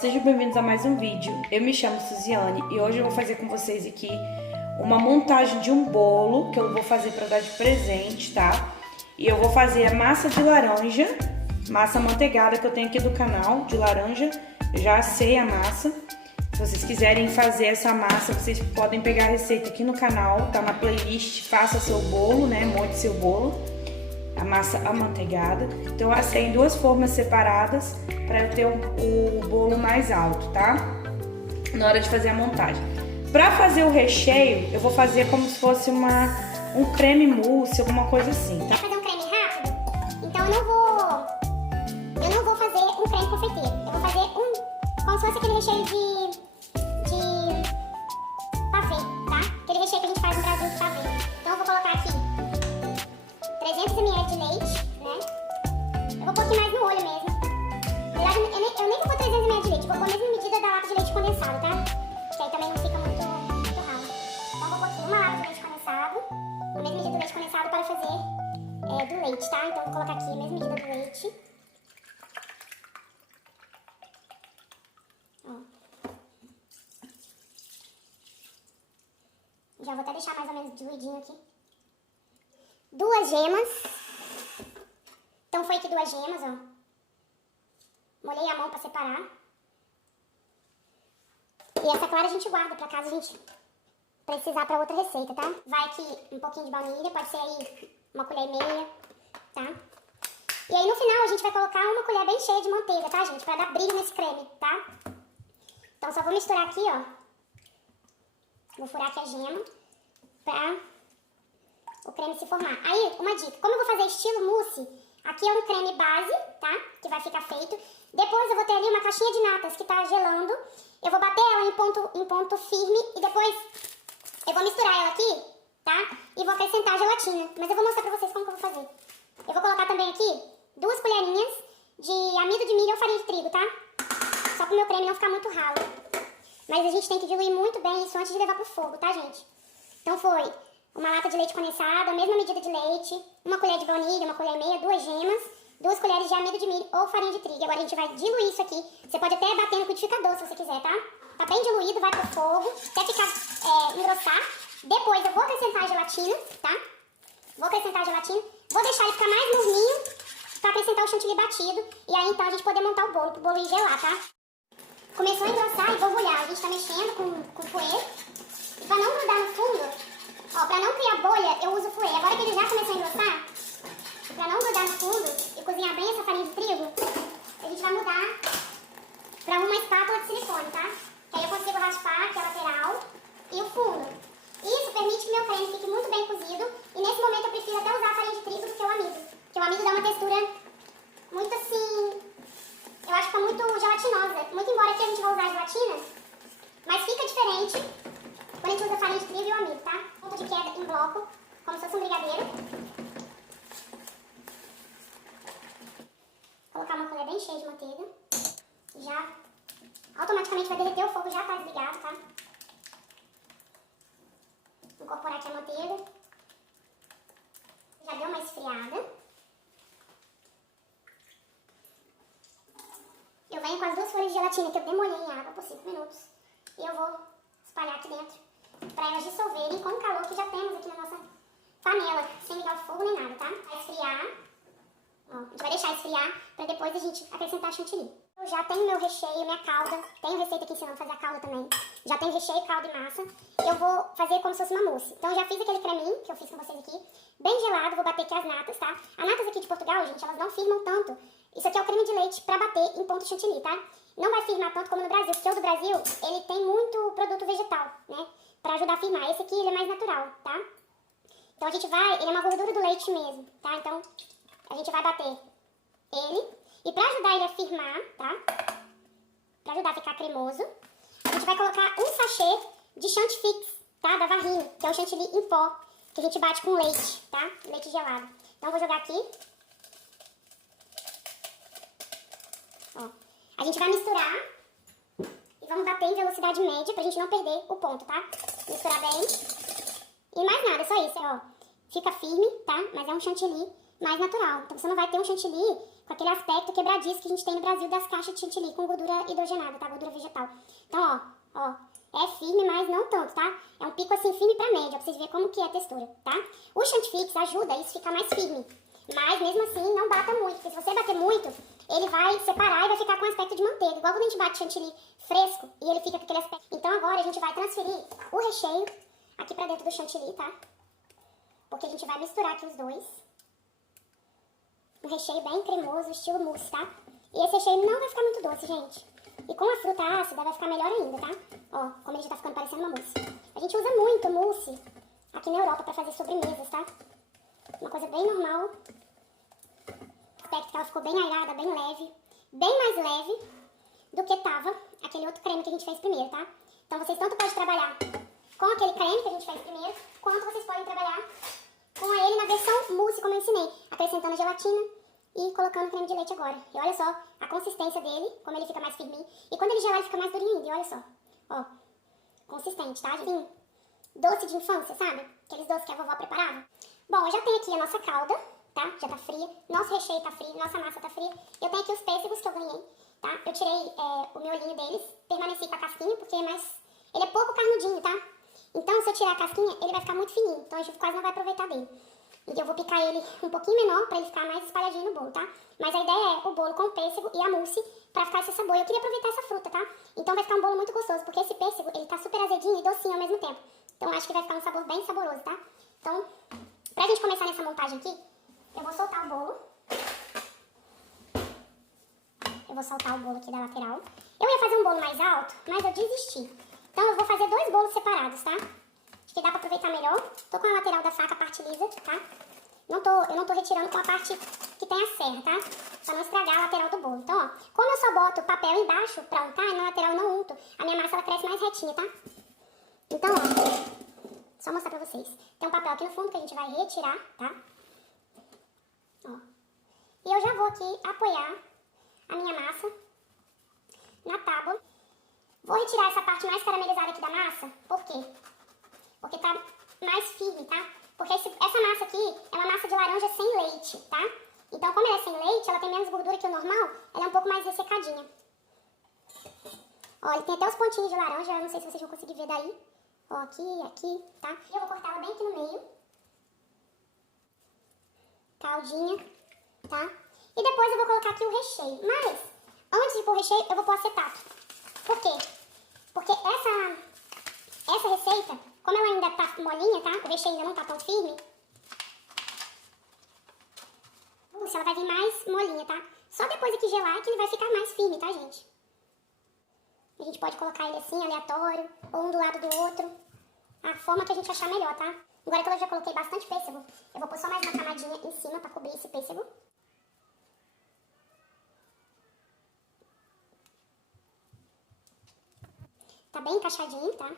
Sejam bem-vindos a mais um vídeo. Eu me chamo Suziane e hoje eu vou fazer com vocês aqui uma montagem de um bolo que eu vou fazer para dar de presente, tá? E eu vou fazer a massa de laranja, massa amanteigada que eu tenho aqui do canal de laranja. Eu já assei a massa. Se vocês quiserem fazer essa massa, vocês podem pegar a receita aqui no canal, tá na playlist Faça Seu Bolo, né? Monte seu bolo. A massa amanteigada. Então eu assei em duas formas separadas para eu ter o bolo mais alto, tá? Na hora de fazer a montagem. Para fazer o recheio, eu vou fazer como se fosse um creme mousse, alguma coisa assim, tá? Quer fazer um creme rápido? Então eu não vou fazer um creme confeiteiro. Eu vou fazer como se fosse aquele recheio de pavê, tá? Aquele recheio que a gente faz no Brasil de pavê. Então eu vou colocar aqui 300 ml de leite, né? Eu vou pôr aqui mais no olho mesmo. Na verdade, eu nem vou pôr 300 ml de leite, vou pôr a mesma medida da lata de leite condensado, tá? Que aí também não fica muito ralo. Então eu vou pôr aqui uma lata de leite condensado, a mesma medida do leite condensado para fazer do leite, tá? Então eu vou colocar aqui a mesma medida do leite. Ó. Já vou até deixar mais ou menos diluidinho aqui. 2 gemas. Então foi aqui 2 gemas, ó. Molhei a mão pra separar. E essa clara a gente guarda pra caso a gente precisar pra outra receita, tá? Vai aqui um pouquinho de baunilha, pode ser aí 1,5 colher, tá? E aí no final a gente vai colocar 1 colher bem cheia de manteiga, tá, gente? Pra dar brilho nesse creme, tá? Então só vou misturar aqui, ó. Vou furar aqui a gema pra o creme se formar. Aí, uma dica, como eu vou fazer estilo mousse, aqui é um creme base, tá? Que vai ficar feito. Depois eu vou ter ali uma caixinha de natas que tá gelando. Eu vou bater ela em ponto firme e depois eu vou misturar ela aqui, tá? E vou acrescentar a gelatina. Mas eu vou mostrar pra vocês como que eu vou fazer. Eu vou colocar também aqui 2 colherinhas de amido de milho ou farinha de trigo, tá? Só pro meu creme não ficar muito ralo. Mas a gente tem que diluir muito bem isso antes de levar pro fogo, tá, gente? Então foi uma lata de leite condensado, a mesma medida de leite, 1 colher de baunilha, 1,5 colher, 2 gemas, 2 colheres de amido de milho ou farinha de trigo. Agora a gente vai diluir isso aqui. Você pode até bater no liquidificador se você quiser, tá? Tá bem diluído, vai pro fogo, até ficar engrossar. Depois eu vou acrescentar a gelatina, tá? Vou acrescentar a gelatina. Vou deixar ele ficar mais morninho pra acrescentar o chantilly batido. E aí então a gente poder montar o bolo, pro bolo ir gelar, tá? Começou a engrossar e borbulhar. A gente tá mexendo com fouet. Pra não grudar no fundo, ó, pra não criar bolha, eu uso fouet. Agora que ele já começou a engrossar, pra não grudar no fundo e cozinhar bem essa farinha de trigo, a gente vai mudar pra uma espátula de silicone, tá? Que aí eu consigo raspar aqui a lateral e o fundo. Isso permite que meu creme fique muito bem cozido. E nesse momento eu prefiro até usar a farinha de trigo do que o amido. Porque o amido dá uma textura muito assim... Eu acho que fica muito gelatinosa. Muito embora aqui a gente vai usar a gelatina, mas fica diferente quando a gente usa a farinha de trigo e o amido, tá? Ponto de queda em bloco, como se fosse um brigadeiro. Colocar uma colher bem cheia de manteiga. Já automaticamente vai derreter, o fogo já tá desligado, tá? Incorporar aqui a manteiga. Já deu uma esfriada. Eu venho com as 2 folhas de gelatina que eu demolhei em água por 5 minutos. E eu vou espalhar aqui dentro para elas dissolverem com o calor que já temos aqui na nossa panela, sem ligar o fogo nem nada, tá? Vai esfriar. Ó, a gente vai deixar esfriar para depois a gente acrescentar chantilly. Eu já tenho meu recheio, minha calda. Tenho receita aqui ensinando a fazer a calda também. Já tenho recheio, calda e massa. Eu vou fazer como se fosse uma mousse. Então eu já fiz aquele creminho que eu fiz com vocês aqui. Bem gelado, vou bater aqui as natas, tá? As natas aqui de Portugal, gente, elas não firmam tanto. Isso aqui é o creme de leite para bater em ponto chantilly, tá? Não vai firmar tanto como no Brasil, porque o do Brasil, ele tem muito produto vegetal, né? Pra ajudar a firmar. Esse aqui, ele é mais natural, tá? Então a gente vai... Ele é uma gordura do leite mesmo, tá? Então a gente vai bater ele. E pra ajudar ele a firmar, tá? Pra ajudar a ficar cremoso, a gente vai colocar um sachê de chantifix, tá? Da Varrine, que é o chantilly em pó, que a gente bate com leite, tá? Leite gelado. Então eu vou jogar aqui. Ó. A gente vai misturar e vamos bater em velocidade média pra gente não perder o ponto, tá? Misturar bem. E mais nada, só isso, ó. Fica firme, tá? Mas é um chantilly mais natural. Então você não vai ter um chantilly com aquele aspecto quebradiço que a gente tem no Brasil das caixas de chantilly com gordura hidrogenada, tá? Gordura vegetal. Então, ó, é firme, mas não tanto, tá? É um pico assim firme pra médio, pra vocês verem como que é a textura, tá? O Chantifix ajuda isso a ficar mais firme, mas mesmo assim não bata muito, porque se você bater muito, ele vai separar e vai ficar com aspecto de manteiga, igual quando a gente bate chantilly fresco e ele fica com aquele aspecto. Então agora a gente vai transferir o recheio aqui pra dentro do chantilly, tá? Porque a gente vai misturar aqui os dois. Um recheio bem cremoso, estilo mousse, tá? E esse recheio não vai ficar muito doce, gente. E com a fruta ácida vai ficar melhor ainda, tá? Ó, como ele já tá ficando parecendo uma mousse. A gente usa muito mousse aqui na Europa pra fazer sobremesas, tá? Uma coisa bem normal. O aspecto que ela ficou bem airada, bem leve. Bem mais leve do que tava aquele outro creme que a gente fez primeiro, tá? Então vocês tanto podem trabalhar com aquele creme que a gente fez primeiro, quanto vocês podem trabalhar com ele na versão mousse, como eu ensinei. Acrescentando gelatina e colocando creme de leite agora. E olha só a consistência dele, como ele fica mais firminho. E quando ele gelar, ele fica mais durinho ainda. E olha só, ó, consistente, tá? Assim, doce de infância, sabe? Aqueles doces que a vovó preparava. Bom, eu já tenho aqui a nossa calda, tá? Já tá fria. Nosso recheio tá frio, nossa massa tá fria. Eu tenho aqui os pêssegos que eu ganhei, tá? Eu tirei o miolinho deles, permaneci com a casquinha, porque ele é pouco carnudinho, tá? Então, se eu tirar a casquinha, ele vai ficar muito fininho. Então, a gente quase não vai aproveitar dele. E eu vou picar ele um pouquinho menor pra ele ficar mais espalhadinho no bolo, tá? Mas a ideia é o bolo com o pêssego e a mousse pra ficar esse sabor. Eu queria aproveitar essa fruta, tá? Então vai ficar um bolo muito gostoso, porque esse pêssego, ele tá super azedinho e docinho ao mesmo tempo. Então acho que vai ficar um sabor bem saboroso, tá? Então, pra gente começar nessa montagem aqui, eu vou soltar o bolo. Eu vou soltar o bolo aqui da lateral. Eu ia fazer um bolo mais alto, mas eu desisti. Então eu vou fazer 2 bolos separados, tá? Acho que dá pra aproveitar melhor. Tô com a lateral da faca, a parte lisa, tá? Eu não tô retirando com a parte que tem a serra, tá? Pra não estragar a lateral do bolo. Então, ó, como eu só boto o papel embaixo pra untar e na lateral eu não unto, a minha massa ela cresce mais retinha, tá? Então, ó, só mostrar pra vocês. Tem um papel aqui no fundo que a gente vai retirar, tá? Ó. E eu já vou aqui apoiar a minha massa na tábua. Vou retirar essa parte mais caramelizada aqui da massa. Por quê? Porque tá mais firme, tá? Porque essa massa aqui é uma massa de laranja sem leite, tá? Então, como ela é sem leite, ela tem menos gordura que o normal, ela é um pouco mais ressecadinha. Ó, ele tem até os pontinhos de laranja, eu não sei se vocês vão conseguir ver daí. Ó, aqui, tá? E eu vou cortar ela bem aqui no meio. Caldinha, tá? E depois eu vou colocar aqui o recheio. Mas, antes de pôr o recheio, eu vou pôr acetato. Por quê? Porque essa receita, como ela ainda tá molinha, tá? O recheio ainda não tá tão firme. Ela vai vir mais molinha, tá? Só depois que gelar que ele vai ficar mais firme, tá, gente? A gente pode colocar ele assim, aleatório, ou um do lado do outro. A forma que a gente achar melhor, tá? Agora que eu já coloquei bastante pêssego, eu vou pôr só mais uma camadinha em cima pra cobrir esse pêssego. Tá bem encaixadinho, tá?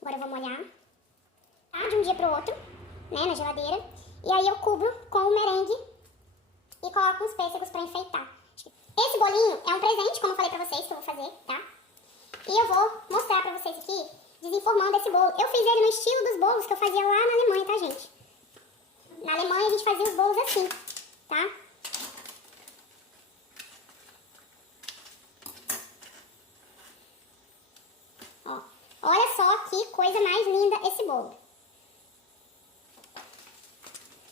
Agora eu vou molhar, tá? De um dia pro outro, né, na geladeira. E aí eu cubro com o merengue e coloco uns pêssegos pra enfeitar. Esse bolinho é um presente, como eu falei pra vocês, que eu vou fazer, tá? E eu vou mostrar pra vocês aqui, desenformando esse bolo. Eu fiz ele no estilo dos bolos que eu fazia lá na Alemanha, tá, gente? Na Alemanha a gente fazia os bolos assim, tá? Ó, olha só que coisa mais linda esse bolo.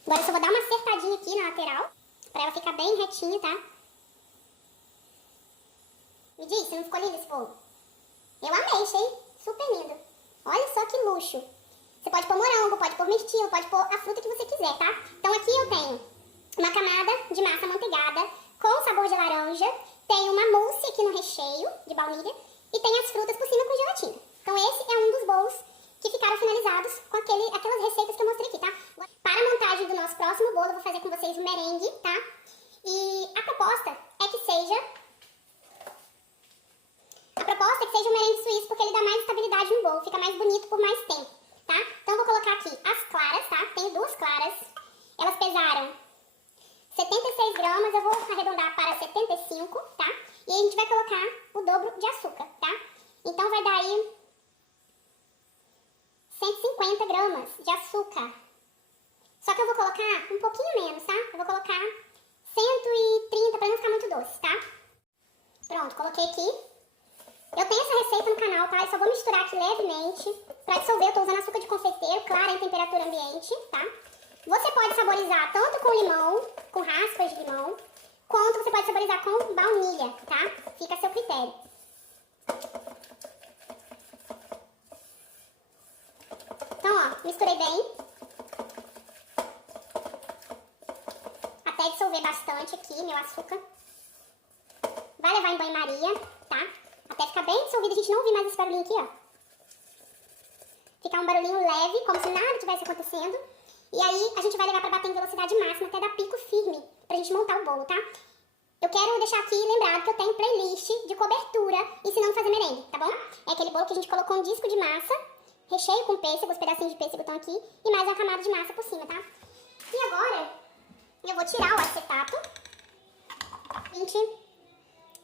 Agora eu só vou dar uma acertadinha aqui na lateral, pra ela ficar bem retinha, tá? Me diz, você não ficou lindo esse bolo? Eu amei, achei super lindo. Olha só que luxo. Você pode pôr morango, pode pôr mirtilo, pode pôr a fruta que você quiser, tá? Então aqui eu tenho uma camada de massa amanteigada com sabor de laranja, tenho uma mousse aqui no recheio de baunilha e tem as frutas por cima com gelatina. Então esse é um dos bolos que ficaram finalizados com aquelas receitas que eu mostrei aqui, tá? Para a montagem do nosso próximo bolo, eu vou fazer com vocês o merengue, tá? E a proposta é que seja um merengue suíço, porque ele dá mais estabilidade no bolo, fica mais bonito por mais tempo, tá? Então eu vou colocar aqui as claras, tá? Tenho 2 claras, elas pesaram 76 gramas, eu vou arredondar para 75, tá? E aí a gente vai colocar o dobro de açúcar, tá? Então vai dar aí 150 gramas de açúcar, Só que eu vou colocar um pouquinho menos, tá? Eu vou colocar 130 pra não ficar muito doce, tá? Pronto, coloquei aqui. Eu tenho essa receita no canal, tá? Eu só vou misturar aqui levemente. Pra dissolver, eu tô usando açúcar de confeiteiro, claro, em temperatura ambiente, tá? Você pode saborizar tanto com limão, com raspas de limão, quanto você pode saborizar com baunilha, tá? Fica a seu critério. Então, ó, misturei bem. Até dissolver bastante aqui meu açúcar. Vai levar em banho-maria, tá? Até ficar bem dissolvido, a gente não ouvir mais esse barulhinho aqui, ó. Ficar um barulhinho leve, como se nada tivesse acontecendo. E aí, a gente vai levar pra bater em velocidade máxima até dar pico firme, pra gente montar o bolo, tá? Eu quero deixar aqui lembrado que eu tenho playlist de cobertura ensinando a fazer merengue, tá bom? É aquele bolo que a gente colocou um disco de massa, recheio com pêssego, os pedacinhos de pêssego estão aqui, e mais uma camada de massa por cima, tá? E agora, eu vou tirar o acetato pra gente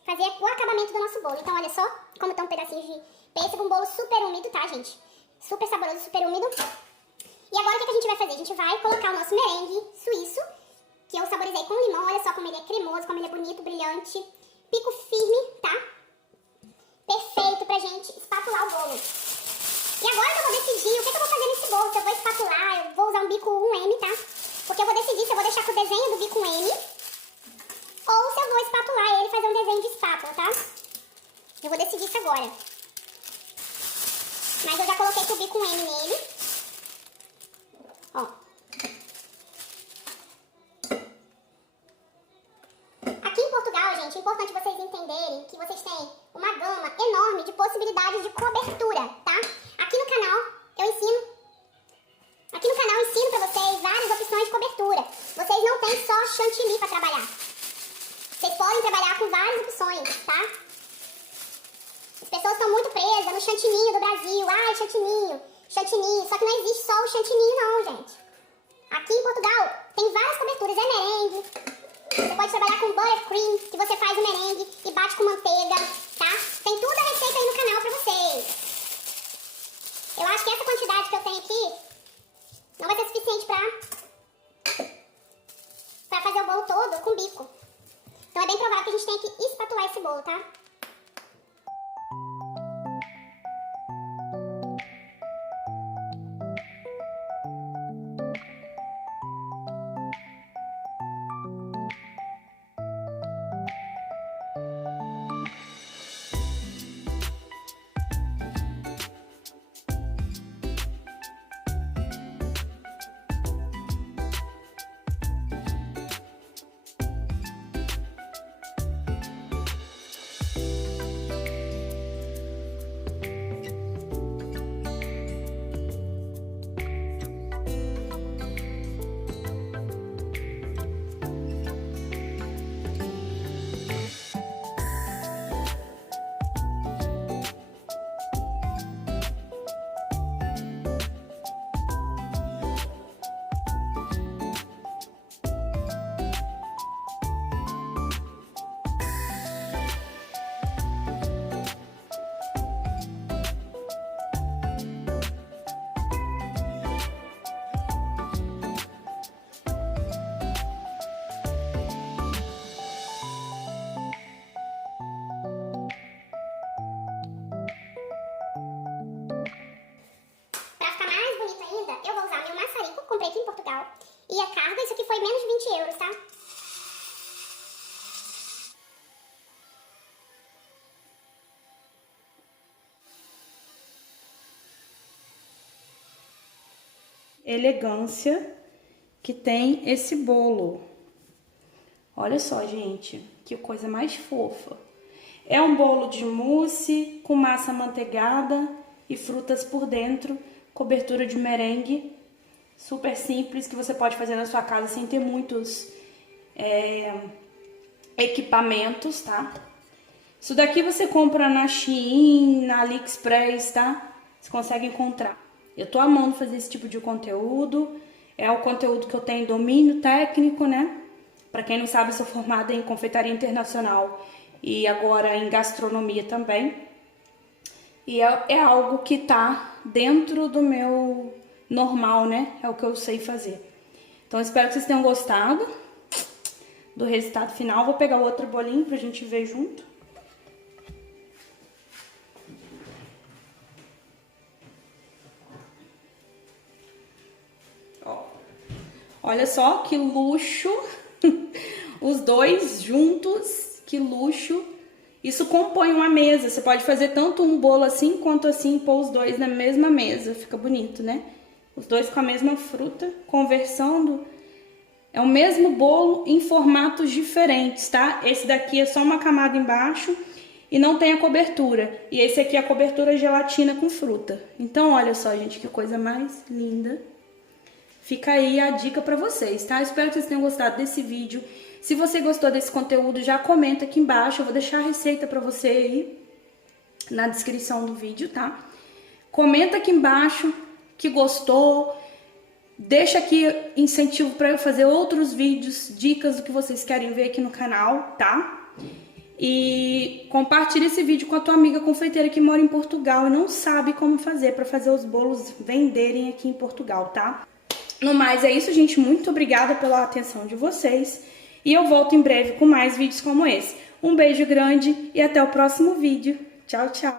fazer o acabamento do nosso bolo. Então, olha só como estão pedacinhos de pêssego, um bolo super úmido, tá, gente? Super saboroso, super úmido. E agora, o que a gente vai fazer? A gente vai colocar o nosso merengue suíço, que eu saborizei com limão. Olha só como ele é cremoso, como ele é bonito, brilhante. Pico firme, tá? Perfeito pra gente espatular o bolo. E agora que eu vou decidir o que eu vou fazer nesse bolo. Se eu vou espatular, eu vou usar um bico 1M, tá? Porque eu vou decidir se eu vou deixar com o desenho do bico 1M ou se eu vou espatular ele e fazer um desenho de espátula, tá? Eu vou decidir isso agora. Mas eu já coloquei com o bico 1M nele. Ó. Aqui em Portugal, gente, é importante vocês entenderem que vocês têm uma gama enorme de possibilidades de cobertura, tá? Aqui no canal eu ensino pra vocês várias opções de cobertura. Vocês não têm só chantilly pra trabalhar. Vocês podem trabalhar com várias opções, tá? As pessoas estão muito presas no chantininho do Brasil. Ai, chantininho. Só que não existe só o chantininho não, gente. Aqui em Portugal tem várias coberturas. É merengue. Você pode trabalhar com buttercream, que você faz o merengue e bate com manteiga, tá? Tem tudo a receita aí no canal pra vocês. Eu acho que essa quantidade que eu tenho aqui não vai ser suficiente pra fazer o bolo todo com bico. Então é bem provável que a gente tenha que espatular esse bolo, tá? Comprei aqui em Portugal. E a carga, isso aqui foi menos de 20 euros, tá? Elegância que tem esse bolo. Olha só, gente, que coisa mais fofa. É um bolo de mousse com massa amanteigada e frutas por dentro, cobertura de merengue, super simples, que você pode fazer na sua casa sem ter muitos equipamentos, tá? Isso daqui você compra na Shein, na AliExpress, tá? Você consegue encontrar. Eu tô amando fazer esse tipo de conteúdo. É o conteúdo que eu tenho domínio técnico, né? Pra quem não sabe, eu sou formada em confeitaria internacional e agora em gastronomia também. E é algo que tá dentro do meu normal, né? É o que eu sei fazer. Então, espero que vocês tenham gostado do resultado final. Vou pegar outro bolinho pra gente ver junto. Ó, olha só que luxo. Os dois juntos, que luxo. Isso compõe uma mesa. Você pode fazer tanto um bolo assim, quanto assim, pôr os dois na mesma mesa. Fica bonito, né? Os dois com a mesma fruta, conversando. É o mesmo bolo em formatos diferentes, tá? Esse daqui é só uma camada embaixo e não tem a cobertura. E esse aqui é a cobertura gelatina com fruta. Então, olha só, gente, que coisa mais linda. Fica aí a dica pra vocês, tá? Espero que vocês tenham gostado desse vídeo. Se você gostou desse conteúdo, já comenta aqui embaixo. Eu vou deixar a receita pra você aí na descrição do vídeo, tá? Comenta aqui embaixo que gostou. Deixa aqui incentivo pra eu fazer outros vídeos, dicas do que vocês querem ver aqui no canal, tá? E compartilha esse vídeo com a tua amiga confeiteira que mora em Portugal e não sabe como fazer pra fazer os bolos venderem aqui em Portugal, tá? No mais, é isso, gente. Muito obrigada pela atenção de vocês. E eu volto em breve com mais vídeos como esse. Um beijo grande e até o próximo vídeo. Tchau, tchau!